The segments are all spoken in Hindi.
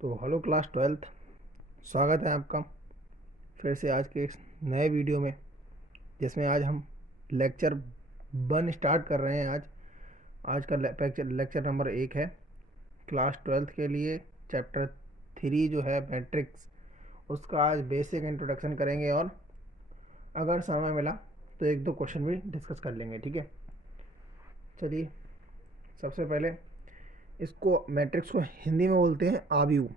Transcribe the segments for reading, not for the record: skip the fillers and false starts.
तो हेलो क्लास 12th, स्वागत है आपका फिर से आज के इस नए वीडियो में, जिसमें आज हम लेक्चर 1 स्टार्ट कर रहे हैं। आज का लेक्चर नंबर 1 है क्लास 12th के लिए। चैप्टर 3 जो है मैट्रिक्स, उसका आज बेसिक इंट्रोडक्शन करेंगे और अगर समय मिला तो एक दो क्वेश्चन भी डिस्कस कर लेंगे। ठीक है, चलिए सबसे पहले इसको मैट्रिक्स को हिंदी में बोलते हैं आव्यूह।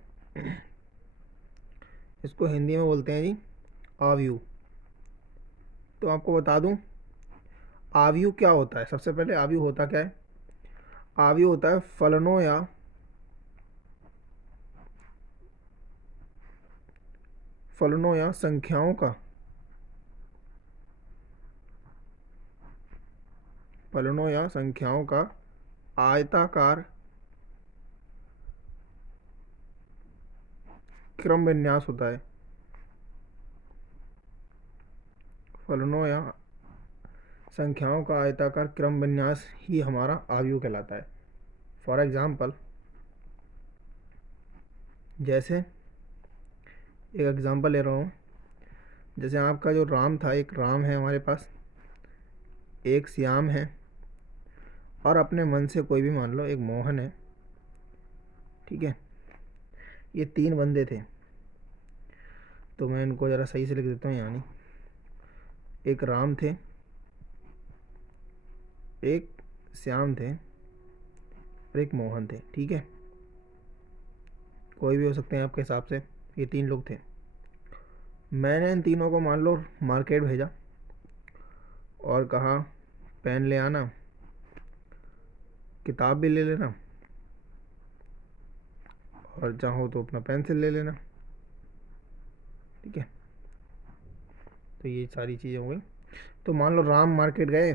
इसको हिंदी में बोलते हैं जी आव्यूह। तो आपको बता दूं आव्यूह क्या होता है। सबसे पहले आव्यूह होता क्या है? आव्यूह होता है फलनों या संख्याओं का आयताकार क्रम विन्यास होता है। फलनों या संख्याओं का आयताकार क्रम विन्यास ही हमारा आव्यूह कहलाता है। फॉर एग्जाम्पल, जैसे एक एग्जाम्पल ले रहा हूँ। जैसे आपका जो राम था, एक राम है हमारे पास, एक श्याम है, और अपने मन से कोई भी मान लो एक मोहन है। ठीक है, ये 3 बंदे थे। तो मैं इनको ज़रा सही से लिख देता हूँ। यानी एक राम थे, एक श्याम थे और एक मोहन थे। ठीक है, कोई भी हो सकते हैं आपके हिसाब से। ये 3 लोग थे। मैंने इन तीनों को मान लो मार्केट भेजा और कहा पेन ले आना, किताब भी ले लेना, और चाहो तो अपना पेंसिल ले लेना। ठीक है, तो ये सारी चीज़ें हो गई। तो मान लो राम मार्केट गए,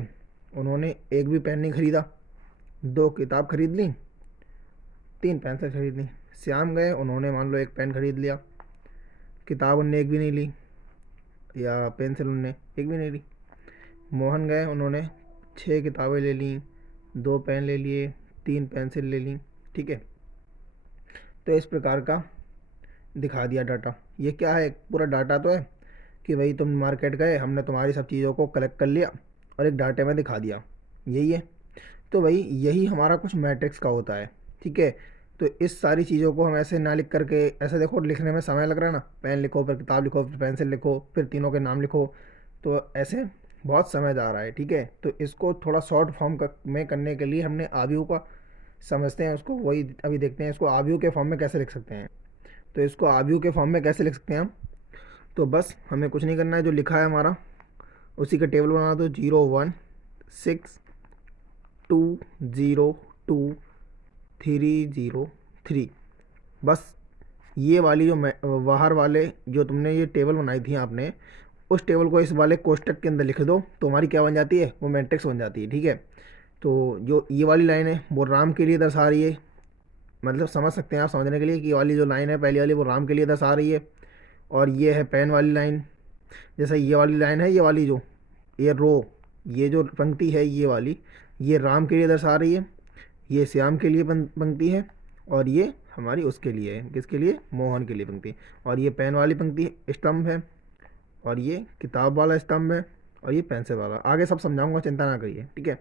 उन्होंने एक भी पेन नहीं खरीदा, 2 किताब खरीद ली, 3 पेंसिल खरीद ली। श्याम गए, उन्होंने मान लो एक पेन खरीद लिया, किताब उनने एक भी नहीं ली, या पेंसिल उनने एक भी नहीं ली। मोहन गए, उन्होंने 6 किताबें ले लीं, 2 पेन ले लिए, 3 पेंसिल ले लीं। ठीक है, तो इस प्रकार का दिखा दिया डाटा। ये क्या है? पूरा डाटा तो है कि भाई तुम मार्केट गए, हमने तुम्हारी सब चीज़ों को कलेक्ट कर लिया और एक डाटे में दिखा दिया, यही है। तो भाई यही हमारा कुछ मैट्रिक्स का होता है। ठीक है, तो इस सारी चीज़ों को हम ऐसे ना लिख करके, ऐसे देखो लिखने में समय लग रहा है ना, पेन लिखो, फिर किताब लिखो, फिर पेंसिल लिखो, फिर तीनों के नाम लिखो, तो ऐसे बहुत समय जा रहा है। ठीक है, तो इसको थोड़ा शॉर्ट फॉर्म में करने के लिए हमने आव्यूह का समझते हैं उसको, वही अभी देखते हैं इसको आव्यूह के फॉर्म में कैसे लिख सकते हैं। तो इसको आव्यूह के फॉर्म में कैसे लिख सकते हैं हम? तो बस हमें कुछ नहीं करना है, जो लिखा है हमारा उसी का टेबल बना दो। 0 1 6 2 0 2 3 0 3। बस ये वाली जो बाहर वाले जो तुमने ये टेबल बनाई थी आपने, उस टेबल को इस वाले कोष्टक के अंदर लिख दो, तो हमारी क्या बन जाती है? वो मैट्रिक्स बन जाती है। ठीक है, तो जो ये वाली लाइन है वो राम के लिए दर्शा रही है, मतलब समझ सकते हैं आप समझने के लिए कि ये वाली जो लाइन है पहली वाली, वो राम के लिए दर्शा रही है। और ये है पेन वाली लाइन। जैसे ये वाली लाइन है, ये वाली जो ये रो, ये जो पंक्ति है ये वाली, ये राम के लिए दर्शा रही है, ये श्याम के लिए पंक्ति है, और ये हमारी उसके लिए है। किसके लिए? मोहन के लिए पंक्ति। और ये पेन वाली पंक्ति स्तंभ है, और ये किताब वाला स्तंभ है, और ये पेंसिल वाला। आगे सब समझाऊंगा, चिंता ना करिए। ठीक है,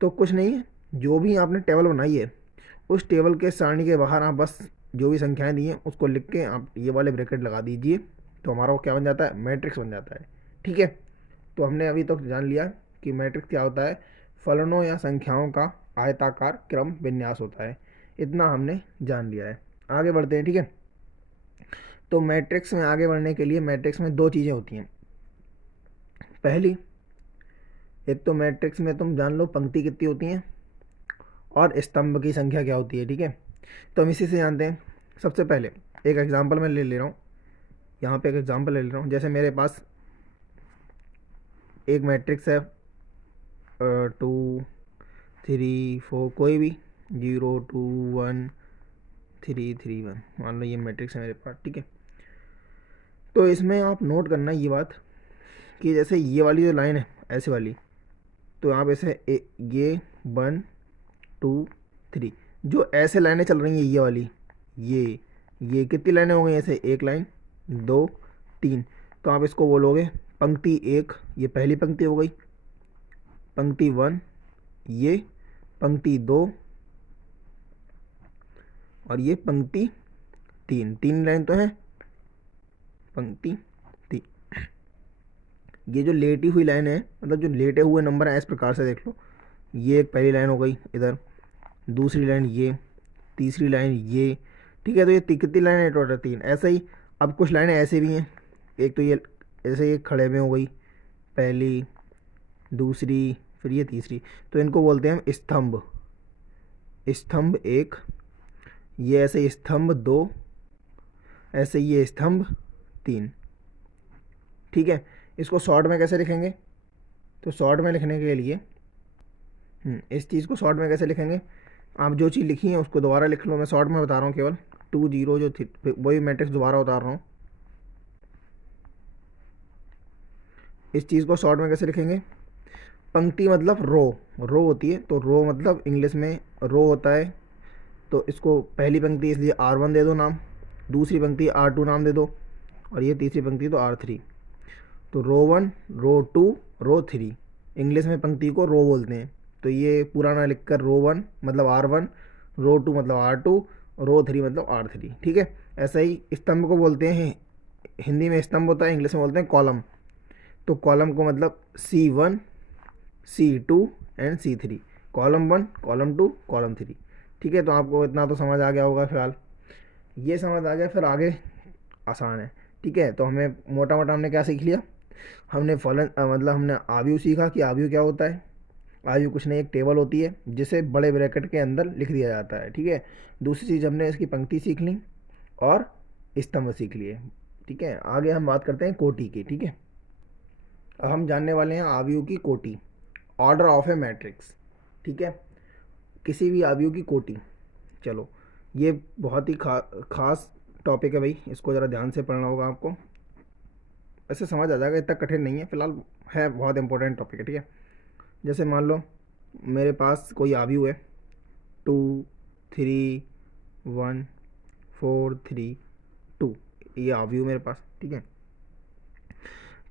तो कुछ नहीं है, जो भी आपने टेबल बनाई है उस टेबल के सारणी के बाहर आप बस जो भी संख्याएं दी हैं उसको लिख के आप ये वाले ब्रैकेट लगा दीजिए, तो हमारा वो क्या बन जाता है? मैट्रिक्स बन जाता है। ठीक है, तो हमने अभी तक जान लिया कि मैट्रिक्स क्या होता है। फलनों या संख्याओं का आयताकार क्रम विन्यास होता है। इतना हमने जान लिया है, आगे बढ़ते हैं। ठीक है, तो मैट्रिक्स में आगे बढ़ने के लिए मैट्रिक्स में 2 चीज़ें होती हैं। पहली, एक तो मैट्रिक्स में तुम जान लो पंक्ति कितनी होती हैं और स्तंभ की संख्या क्या होती है। ठीक है, तो हम इसी से जानते हैं। सबसे पहले एक एग्जांपल मैं ले रहा हूँ, यहाँ पे एक एग्जांपल ले रहा हूँ। जैसे मेरे पास एक मैट्रिक्स है 2 3 4, कोई भी 0 2 1 3 3 1, मान लो ये मैट्रिक्स है मेरे पास। ठीक है, तो इसमें आप नोट करना ये बात कि जैसे ये वाली जो लाइन है ऐसे वाली, तो आप ऐसे ये 1 2 3, जो ऐसे लाइनें चल रही हैं ये वाली, ये कितनी लाइनें हो गई ऐसे, एक लाइन, दो, तीन, तो आप इसको बोलोगे पंक्ति एक, ये पहली पंक्ति हो गई, पंक्ति वन, ये पंक्ति दो, और ये पंक्ति तीन, तीन लाइन तो है, पंक्ति तीन। ये जो लेटी हुई लाइन है, मतलब जो लेटे हुए नंबर है, इस प्रकार से देख लो, ये एक पहली लाइन हो गई इधर, दूसरी लाइन ये, तीसरी लाइन ये, ठीक है। तो ये कितनी लाइन है टोटल, तीन। ऐसे ही अब कुछ लाइनें ऐसे भी हैं, एक तो ये ऐसे ये खड़े में हो गई, पहली, दूसरी, फिर ये तीसरी, तो इनको बोलते हैं हम स्तंभ, स्तंभ एक, ये ऐसे स्तंभ दो, ऐसे ये स्तंभ तीन, ठीक है। इसको शॉर्ट में कैसे लिखेंगे, तो शॉर्ट में लिखने के लिए इस चीज़ को शॉर्ट में कैसे लिखेंगे, आप जो चीज़ लिखी है उसको दोबारा लिख लो, मैं शॉर्ट में बता रहा हूँ, केवल 2 0 जो थी वही मैट्रिक्स दोबारा उतार रहा हूँ। इस चीज़ को शॉर्ट में कैसे लिखेंगे, पंक्ति मतलब रो, रो होती है, तो रो मतलब इंग्लिश में रो होता है, तो इसको पहली पंक्ति इसलिए R1 दे दो नाम, दूसरी पंक्ति R2 नाम दे दो, और ये तीसरी पंक्ति तो R3। तो row one, row two, row three, English में पंक्ति को रो बोलते हैं। तो ये पूरा ना लिख कर रो वन मतलब R1, रो टू मतलब R2, रो थ्री मतलब R3, ठीक है। ऐसा ही स्तंभ को बोलते हैं, हिंदी में स्तंभ होता है, इंग्लिश में बोलते हैं कॉलम। तो कॉलम को मतलब C1, C2 and C3, column one, column to, column three, ठीक है। तो आपको इतना तो समझ आ गया होगा फिलहाल, ये समझ आ गया, फिर आगे आसान है, ठीक है। तो हमें मोटा मोटा हमने क्या सीख लिया, हमने फलन मतलब हमने आव्यूह सीखा कि आव्यूह क्या होता है। आव्यूह कुछ नहीं, एक टेबल होती है जिसे बड़े ब्रैकेट के अंदर लिख दिया जाता है, ठीक है। दूसरी चीज़ हमने इसकी पंक्ति सीख ली और स्तंभ सीख लिए, ठीक है। आगे हम बात करते हैं कोटि की, ठीक है। अब हम जानने वाले हैं आव्यूह की कोटि, ऑर्डर ऑफ ए मैट्रिक्स, ठीक है। किसी भी आव्यूह की कोटि, चलो ये बहुत ही खास टॉपिक है भाई, इसको ज़रा ध्यान से पढ़ना होगा आपको, ऐसे समझ आ जाएगा, इतना कठिन नहीं है फिलहाल, है बहुत इंपॉर्टेंट टॉपिक है, ठीक है। जैसे मान लो मेरे पास कोई आव्यूह है 2 3 1 4 3 2, ये आव्यूह मेरे पास, ठीक है।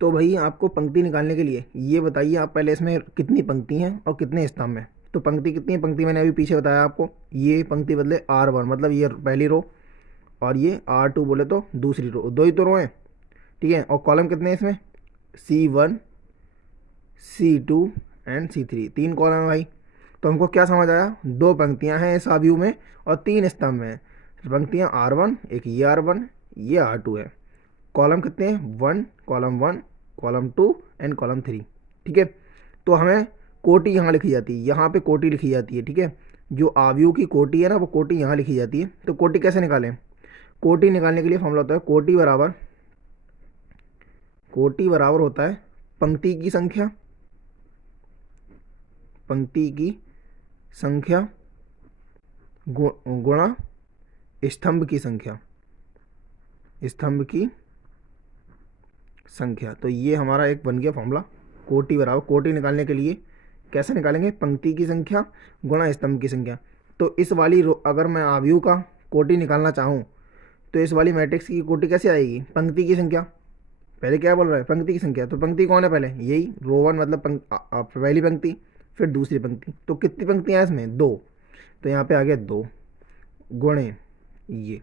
तो भाई आपको पंक्ति निकालने के लिए ये बताइए आप पहले इसमें कितनी पंक्ति हैं और कितने स्तंभ हैं। तो पंक्ति कितनी है, पंक्ति मैंने अभी पीछे बताया आपको, ये पंक्ति बदले R1 मतलब ये पहली रो, और ये R2 बोले तो दूसरी रो, दो ही तो रो हैं, ठीक है। और कॉलम कितने हैं इसमें, C1, C2 एंड C3, तीन कॉलम है भाई। तो हमको क्या समझ आया, दो पंक्तियां हैं इस आव्यूह में और तीन स्तंभ हैं। पंक्तियां R1, एक ये R1, ये R2 है। कॉलम कितने हैं, कॉलम 1, कॉलम 2 एंड कॉलम 3, ठीक है। तो हमें कोटि यहाँ लिखी जाती है, यहाँ पे कोटि लिखी जाती है, ठीक है। जो आव्यूह की कोटि है ना, वो कोटि यहाँ लिखी जाती है। तो कोटि कैसे निकालें, कोटि निकालने के लिए फॉर्मूला होता है कोटि बराबर होता है पंक्ति की संख्या, पंक्ति की संख्या गुणा स्तंभ की संख्या, स्तंभ की संख्या। तो ये हमारा एक बन गया फॉर्मूला, कोटि बराबर, कोटि निकालने के लिए कैसे निकालेंगे, पंक्ति की संख्या गुणा स्तंभ की संख्या। तो इस वाली अगर मैं आव्यूह का कोटि निकालना चाहूँ तो इस वाली मैट्रिक्स की कोटि कैसे आएगी, पंक्ति की संख्या, पहले क्या बोल रहा है, पंक्ति की संख्या। तो पंक्ति कौन है पहले, यही रो वन मतलब पहली पंक्ति, फिर दूसरी पंक्ति। तो कितनी पंक्तियाँ हैं इसमें, दो, तो यहाँ पे आ गया दो गुणे ये।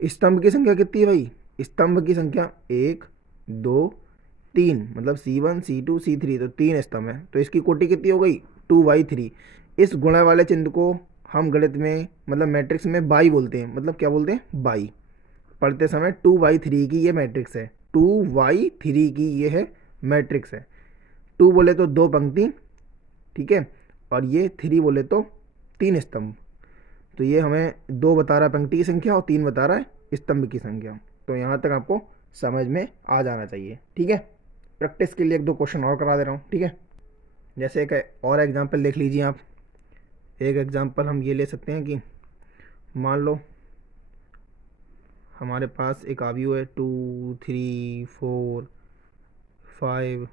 स्तंभ की संख्या कितनी है भाई, स्तंभ की संख्या 1 2 3 मतलब C1 C2 C3, तो तीन स्तंभ है। तो इसकी कोटि कितनी हो गई, 2/3। इस गुणा वाले चिन्ह को हम गणित में मतलब मैट्रिक्स में बाई बोलते हैं, मतलब क्या बोलते हैं, बाई। पढ़ते समय 2/3 की ये मैट्रिक्स है, 2/3 की ये है मैट्रिक्स है। 2 बोले तो दो पंक्ति, ठीक है, और ये 3 बोले तो तीन स्तंभ। तो ये हमें 2 बता रहा है पंक्ति की संख्या और 3 बता रहा है स्तंभ की संख्या। तो यहाँ तक आपको समझ में आ जाना चाहिए, ठीक है। प्रैक्टिस के लिए एक दो क्वेश्चन और करा दे रहा हूँ, ठीक है। जैसे एक और एग्जांपल देख लीजिए आप, एक एग्जांपल हम ये ले सकते हैं कि मान लो हमारे पास एक आव्यूह है 2 3 4 5,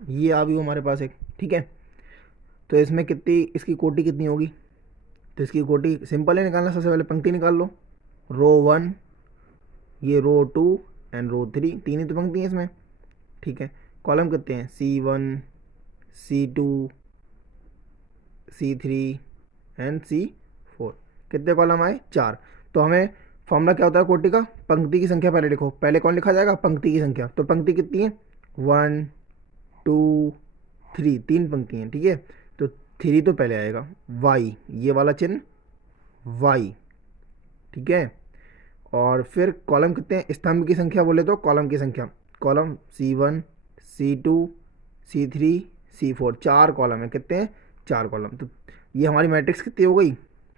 ये आव्यूह हमारे पास एक, ठीक है। तो इसमें कितनी, इसकी कोटि कितनी होगी? तो इसकी कोटि सिंपल है निकालना, सबसे पहले पंक्ति निकाल लो। रो 1, ये रो 2 एंड रो 3, तीन ही तो पंक्ति है इसमें, ठीक है। कॉलम कितने हैं? C1, C2, C3 and C4। कितने कॉलम आए? 4। तो हमें फॉर्मूला क्या होता है कोटि का? पंक्ति की संख्या पहले लिखो। पहले कौन लिखा जाएगा? पंक्ति की संख्या। तो पंक्ति कितनी है? 1 2 3, तीन पंक्ति हैं, ठीक है। तो 3 तो पहले आएगा, वाई, ये वाला चिन्ह वाई, ठीक है। और फिर कॉलम कितने हैं? स्तंभ की संख्या बोले तो कॉलम की संख्या, column C1, C2, C3, C4, 4 column है। कितने हैं? 4 कॉलम। तो ये हमारी मैट्रिक्स कितनी हो गई?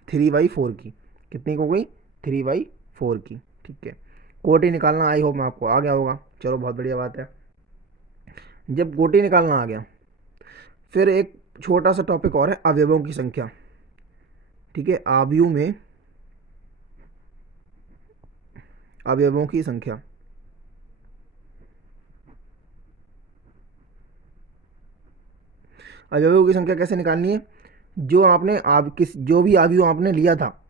3/4 की। कितनी हो गई? 3/4 की, ठीक है। कोटि निकालना आई होप में आपको आ गया होगा। चलो बहुत बढ़िया बात है। जब कोटि निकालना आ गया, फिर एक छोटा सा टॉपिक और है, अवयवों की संख्या, ठीक है। अवयवों की संख्या। अवयवों की संख्या कैसे निकालनी है? जो भी अवयव आपने लिया था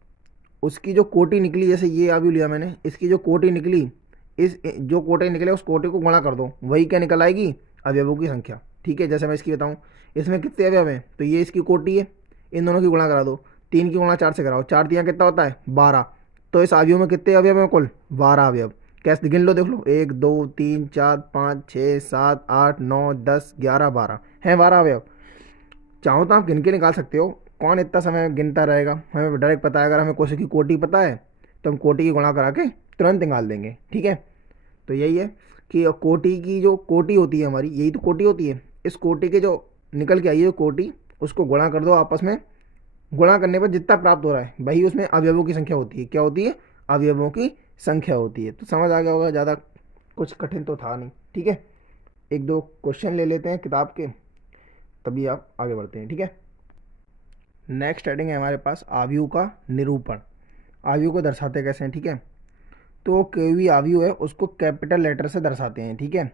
उसकी जो कोटि निकली, जैसे ये अवयव लिया मैंने, इसकी जो कोटि निकली, इस जो कोटि निकले उस कोटि को गुणा कर दो, वही क्या निकल आएगी? अवयवों की संख्या, ठीक है। जैसे मैं इसकी बताऊं, इसमें कितने अवयव हैं? तो ये इसकी कोटि है, इन दोनों की गुणा करा दो। 3 की गुणा 4 से कराओ, 4 3 कितना होता है? 12। तो इस अवयव में कितने अवयव हैं? कुल 12 अवयव। कैसे गिन लो, देख लो, 1 2 3 4 5 6 7 8 9 10 11 12 हैं 12 अवयव। चाहो तो आप गिन के निकाल सकते हो, कौन इतना समय गिनता रहेगा? हमें डायरेक्ट पता है, अगर हमें कोई की कोटि पता है तो हम कोटि की गुणा करा के तुरंत निकाल देंगे, ठीक है। तो यही है कि कोटि की जो कोटि होती है हमारी, यही तो कोटि होती है। इस कोटि के जो निकल के आई है कोटि, उसको गुणा कर दो आपस में। गुणा करने पर जितना प्राप्त हो रहा है वही उसमें अवयवों की संख्या होती है। क्या होती है? अवयवों की संख्या होती है। तो समझ आ गया होगा, ज़्यादा कुछ कठिन तो था नहीं, ठीक है। एक दो क्वेश्चन ले लेते हैं किताब के, तभी आप आगे बढ़ते हैं, ठीक है। नेक्स्ट हेडिंग है हमारे पास आव्यूह का निरूपण। आव्यूह को दर्शाते कैसे हैं, ठीक है। तो कोई भी आव्यूह है उसको कैपिटल लेटर से दर्शाते हैं, ठीक है।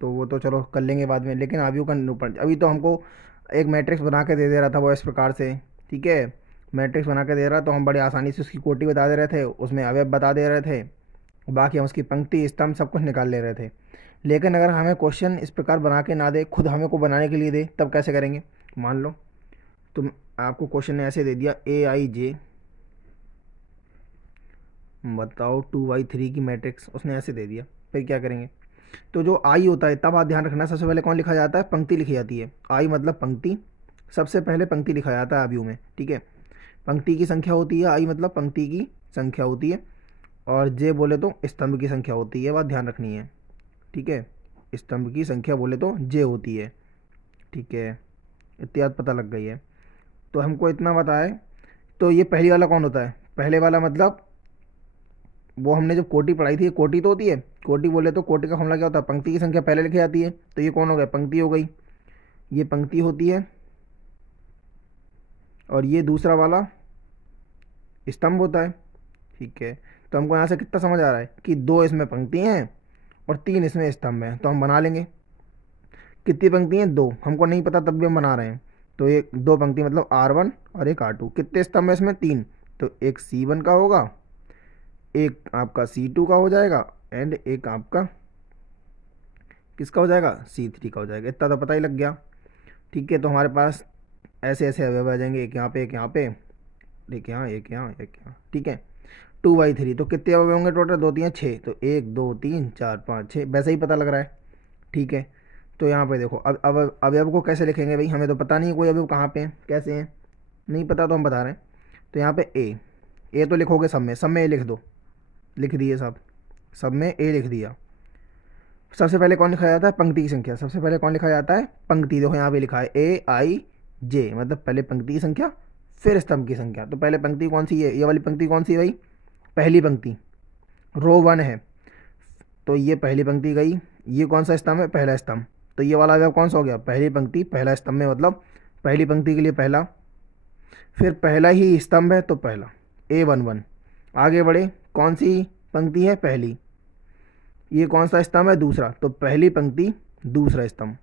तो वो तो चलो कर लेंगे बाद में, लेकिन आव्यूह का निरूपण, अभी तो हमको एक मैट्रिक्स बना के दे रहा था वो इस प्रकार से, ठीक है। मैट्रिक्स बना के दे रहा तो हम बड़े आसानी से उसकी कोटि बता दे रहे थे, उसमें अवयव बता दे रहे थे, बाकी हम उसकी पंक्ति स्तंभ सब कुछ निकाल ले रहे थे। लेकिन अगर हमें क्वेश्चन इस प्रकार बना के ना दे, खुद हमें को बनाने के लिए दे, तब कैसे करेंगे? मान लो तुम, आपको क्वेश्चन ने ऐसे दे दिया AIJ, बताओ 2/3 की मैट्रिक्स, उसने ऐसे दे दिया, फिर क्या करेंगे? तो जो आई होता है, तब आप ध्यान रखना, सबसे पहले कौन लिखा जाता है? पंक्ति लिखी जाती है। आई मतलब पंक्ति, सबसे पहले पंक्ति लिखा जाता है आव्यूह में, ठीक है। पंक्ति की संख्या होती है, आई मतलब पंक्ति की संख्या होती है। और जे बोले तो स्तंभ की संख्या होती है, बात ध्यान रखनी है, ठीक है। स्तंभ की संख्या बोले तो जे होती है, ठीक है। इत्यादि पता लग गई है। तो हमको इतना बताए, तो ये पहली वाला कौन होता है? पहले वाला मतलब वो हमने जब कोटि पढ़ाई थी, कोटि तो होती है। कोटि बोले तो कोटि का फॉर्मूला क्या होता है? पंक्ति की संख्या पहले लिखी जाती है। तो ये कौन हो गया? पंक्ति हो गई, ये पंक्ति होती है। और ये दूसरा वाला स्तंभ होता है, ठीक है। तो हमको यहाँ से कितना समझ आ रहा है कि 2 इसमें पंक्ति हैं और 3 इसमें स्तंभ हैं। तो हम बना लेंगे। कितनी पंक्ति हैं? 2। हमको नहीं पता तब भी हम बना रहे हैं। तो एक 2 पंक्ति मतलब R1 और एक R2। कितने स्तंभ है इसमें? 3। तो एक C1 का होगा, एक आपका C2 का हो जाएगा, एंड एक आपका किसका हो जाएगा? C3 का हो जाएगा। इतना तो पता ही लग गया, ठीक है। तो हमारे पास ऐसे ऐसे अवयव आ जाएंगे, एक यहाँ पे, एक यहाँ पे, एक यहाँ, एक यहाँ, एक यहाँ, ठीक है। 2/3 तो कितने अवयव होंगे टोटल? 2 3 6, तो 1 2 3 4 5 6, वैसे ही पता लग रहा है, ठीक है। तो यहाँ पे देखो, अब अवयव को कैसे लिखेंगे भाई? हमें तो पता नहीं है कोई अवयव कहाँ पे हैं, कैसे हैं, नहीं पता, तो हम बता रहे हैं। तो यहाँ पे ए तो लिखोगे सब में ए लिख दो, लिख दिए साहब, सब में ए लिख दिया। सबसे पहले कौन लिखा जाता है? पंक्ति की संख्या। सबसे पहले कौन लिखा जाता है? पंक्ति। देखो यहाँ पे लिखा है AIJ, मतलब पहले पंक्ति की संख्या फिर स्तंभ की संख्या। तो पहले पंक्ति कौन सी है? ये वाली पंक्ति कौन सी है भाई? पहली पंक्ति, रो 1 है, तो ये पहली पंक्ति गई। ये कौन सा स्तंभ है? पहला स्तंभ। तो ये वाला अवयव कौन सा हो गया? पहली पंक्ति पहला स्तंभ में, मतलब पहली पंक्ति के लिए पहला, फिर पहला ही स्तंभ है तो पहला, A11। आगे बढ़े, कौन सी पंक्ति है? पहली। ये कौन सा स्तंभ है? दूसरा, तो पहली पंक्ति दूसरा स्तंभ।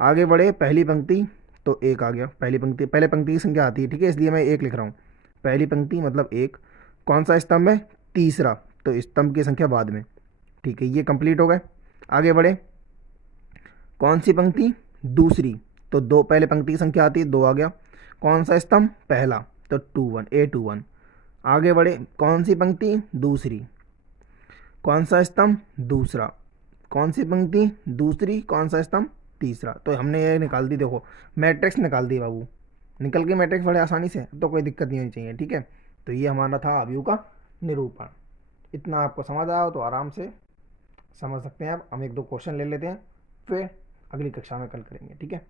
आगे बढ़े, पहली पंक्ति तो एक आ गया, पहली पंक्ति, पहले पंक्ति की संख्या आती है, ठीक है, इसलिए मैं एक लिख रहा हूँ। पहली पंक्ति मतलब एक, कौन सा स्तंभ है, तीसरा, तो स्तंभ की संख्या बाद में, ठीक है, ये कंप्लीट हो गए। आगे बढ़े, कौन सी पंक्ति, दूसरी, तो दो, पहले पंक्ति की संख्या आती है, दो आ गया। कौन सा स्तंभ, पहला, तो 2 1, A 2 1। आगे बढ़े, कौन सी पंक्ति, दूसरी, कौन सा स्तंभ, दूसरा, कौन सी पंक्ति, दूसरी, कौन सा स्तंभ, तीसरा। तो हमने ये निकाल दी, देखो मैट्रिक्स निकाल दी बाबू, निकल के मैट्रिक्स बड़े आसानी से, तो कोई दिक्कत नहीं होनी चाहिए, ठीक है। तो ये हमारा था अवयव का निरूपण। इतना आपको समझ आया हो तो आराम से समझ सकते हैं आप। हम एक दो क्वेश्चन ले लेते हैं, फिर अगली कक्षा में कल करेंगे, ठीक है।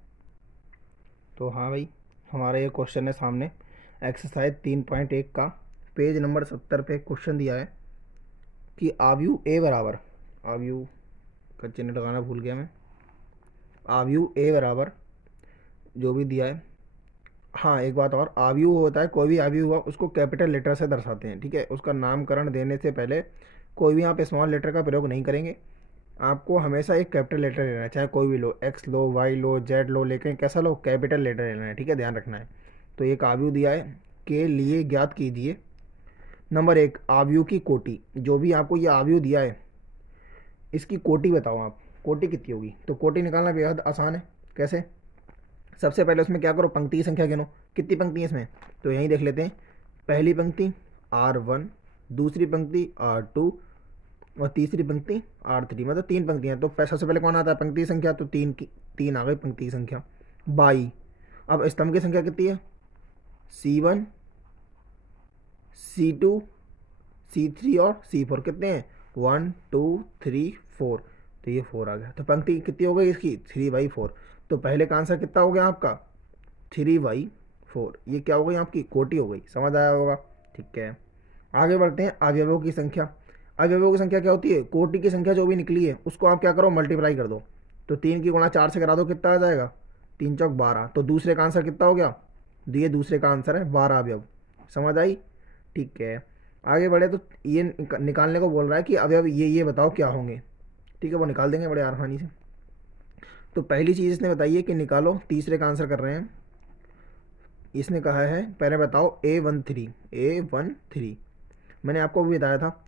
तो हाँ भाई, हमारा ये क्वेश्चन है सामने, एक्सरसाइज 3.1 का पेज नंबर 70 पे क्वेश्चन दिया है कि आव्यू ए बराबर, आव्यू का चिन्ह लगाना भूल गया मैं, आव्यू ए बराबर जो भी दिया है। हाँ एक बात और, आव्यू होता है, कोई भी आव्यू हुआ उसको कैपिटल लेटर से दर्शाते हैं, ठीक है। उसका नामकरण देने से पहले कोई भी आप स्मॉल लेटर का प्रयोग नहीं करेंगे, आपको हमेशा एक कैपिटल लेटर लेना है, चाहे कोई भी लो, एक्स लो, वाई लो, जेड लो, लेकिन कैसा लो, कैपिटल लेटर लेना है, ठीक है, ध्यान रखना है। तो एक आव्यू दिया है, के लिए ज्ञात कीजिए। नंबर 1, आव्यू की कोटि। जो भी आपको ये आव्यू दिया है इसकी कोटि बताओ आप, कोटि कितनी होगी। तो कोटि निकालना बेहद आसान है, कैसे, सबसे पहले उसमें क्या करो, पंक्ति की संख्या गिनो, कितनी पंक्ति है इसमें, तो यहीं देख लेते हैं। पहली पंक्ति R1, दूसरी पंक्ति R2 और तीसरी पंक्ति R3, मतलब 3 पंक्तियाँ। तो सबसे पहले कौन आता है, पंक्ति की संख्या, तो 3 की 3 आ गई पंक्ति की संख्या। 22। अब स्तंभ की संख्या कितनी है, C1, C2, C3 और C4, कितने हैं, 1 2 3 4, तो ये 4 आ गया। तो पंक्ति कितनी हो गई इसकी, 3/4। तो पहले का आंसर कितना हो गया आपका, 3/4। ये क्या हो गई आपकी कोटि हो गई, समझ आया होगा, ठीक है। आगे बढ़ते हैं, अवयवों की संख्या। अवयवों की संख्या क्या होती है, कोटि की संख्या जो भी निकली है उसको आप क्या करो, मल्टीप्लाई कर दो। तो 3 की गुणा 4 से करा दो, कितना आ जाएगा, 3 चौक 12। तो दूसरे का आंसर कितना हो गया, ये दूसरे का आंसर है 12 अवयव, समझ आई, ठीक है। आगे बढ़े, तो ये निकालने को बोल रहा है कि अवयव ये बताओ क्या होंगे, ठीक है, वो निकाल देंगे बड़े आसानी से। तो पहली चीज़ इसने बताई है कि निकालो, तीसरे का आंसर कर रहे हैं। इसने कहा है पहले बताओ A13, मैंने आपको भी बताया था,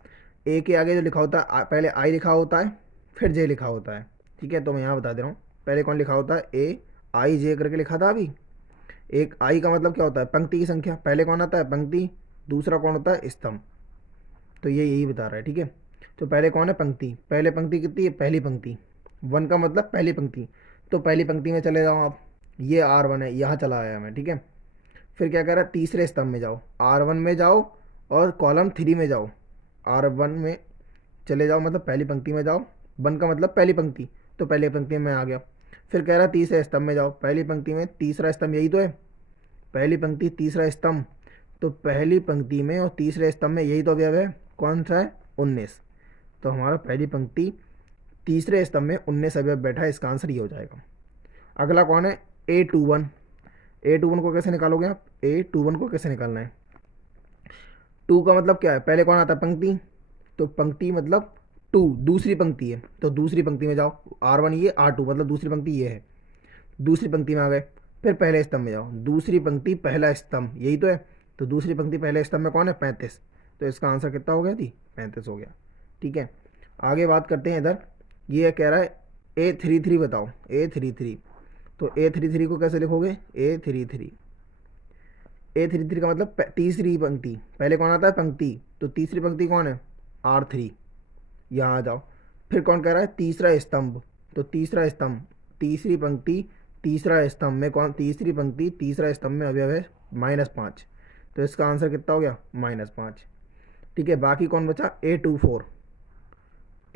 ए के आगे जो लिखा होता है पहले आई लिखा होता है, फिर जे लिखा होता है, ठीक है। तो मैं यहाँ बता दे रहा हूँ, पहले कौन लिखा होता है, AIJ करके लिखा था अभी। एक आई का मतलब क्या होता है, पंक्ति की संख्या, पहले कौन आता है, पंक्ति, दूसरा कौन होता है, स्तंभ। तो ये यही बता रहा है, ठीक है। तो पहले कौन है, पंक्ति, पहले पंक्ति कितनी है, पहली पंक्ति, 1 का मतलब पहली पंक्ति, तो पहली पंक्ति में चले जाओ आप, ये R1 है, यहाँ चला आया मैं, ठीक है। फिर क्या कह रहा है, तीसरे स्तंभ में जाओ, R1 में जाओ और कॉलम 3 में जाओ, R1 में चले जाओ, मतलब पहली पंक्ति में जाओ, 1 का मतलब पहली पंक्ति, तो पहली पंक्ति में आ गया। फिर कह रहा है तीसरे स्तंभ में जाओ, पहली पंक्ति में तीसरा स्तंभ, यही तो है, पहली पंक्ति तीसरा स्तंभ, तो पहली पंक्ति में और तीसरे स्तंभ में यही तो अवयव है, कौन सा है, 19। तो हमारा पहली पंक्ति तीसरे स्तंभ में 19 अवयव बैठा है, इसका आंसर ये हो जाएगा। अगला कौन है, A21। A21 को कैसे निकालोगे आप, A21 को कैसे निकालना है, 2 का मतलब क्या है, पहले कौन आता है, पंक्ति, तो पंक्ति मतलब 2, दूसरी पंक्ति है, तो दूसरी पंक्ति में जाओ, R1 ये, R2 मतलब दूसरी पंक्ति ये है, दूसरी पंक्ति में आ गए। फिर पहले स्तंभ में जाओ, दूसरी पंक्ति पहला स्तंभ, यही तो है, तो दूसरी पंक्ति पहले स्तंभ में कौन है, 35। तो इसका आंसर कितना हो गया थी, 35 हो गया, ठीक है। आगे बात करते हैं इधर, ये कह रहा है A33 बताओ, A33। तो A33 को कैसे लिखोगे, A33 का मतलब तीसरी पंक्ति, पहले कौन आता है, पंक्ति, तो तीसरी पंक्ति कौन है, R3, यहाँ आ जाओ। फिर कौन कह रहा है, तीसरा स्तंभ, तो तीसरा स्तंभ, तीसरी पंक्ति तीसरा स्तंभ में कौन, तीसरी पंक्ति तीसरा स्तंभ में अवयव है -5, तो इसका आंसर कितना हो गया, -5, ठीक है। बाकी कौन बचा, A24।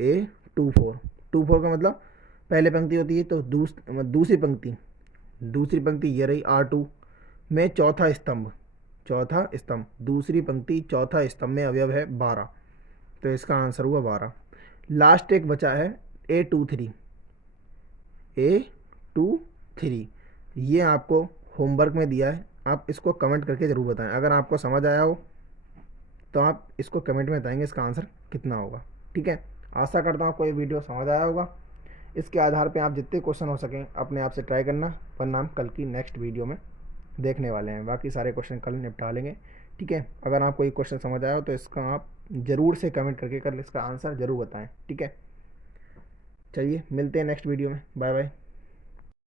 A24 का मतलब पहले पंक्ति होती है, तो दूसरी पंक्ति ये रही R2 में चौथा स्तंभ, दूसरी पंक्ति चौथा स्तंभ में अवयव है 12, तो इसका आंसर हुआ 12। लास्ट एक बचा है A23। ये आपको होमवर्क में दिया है, आप इसको कमेंट करके ज़रूर बताएं। अगर आपको समझ आया हो तो आप इसको कमेंट में बताएंगे इसका आंसर कितना होगा, ठीक है। आशा करता हूँ आपको ये वीडियो समझ आया होगा। इसके आधार पे आप जितने क्वेश्चन हो सकें अपने आप से ट्राई करना, वरना हम कल की नेक्स्ट वीडियो में देखने वाले हैं। बाकी सारे क्वेश्चन कल निपटा लेंगे, ठीक है। अगर आपको कोई क्वेश्चन समझ आया हो तो इसका आप ज़रूर से कमेंट करके कल इसका आंसर ज़रूर बताएं, ठीक है। चलिए मिलते हैं नेक्स्ट वीडियो में, बाय बाय।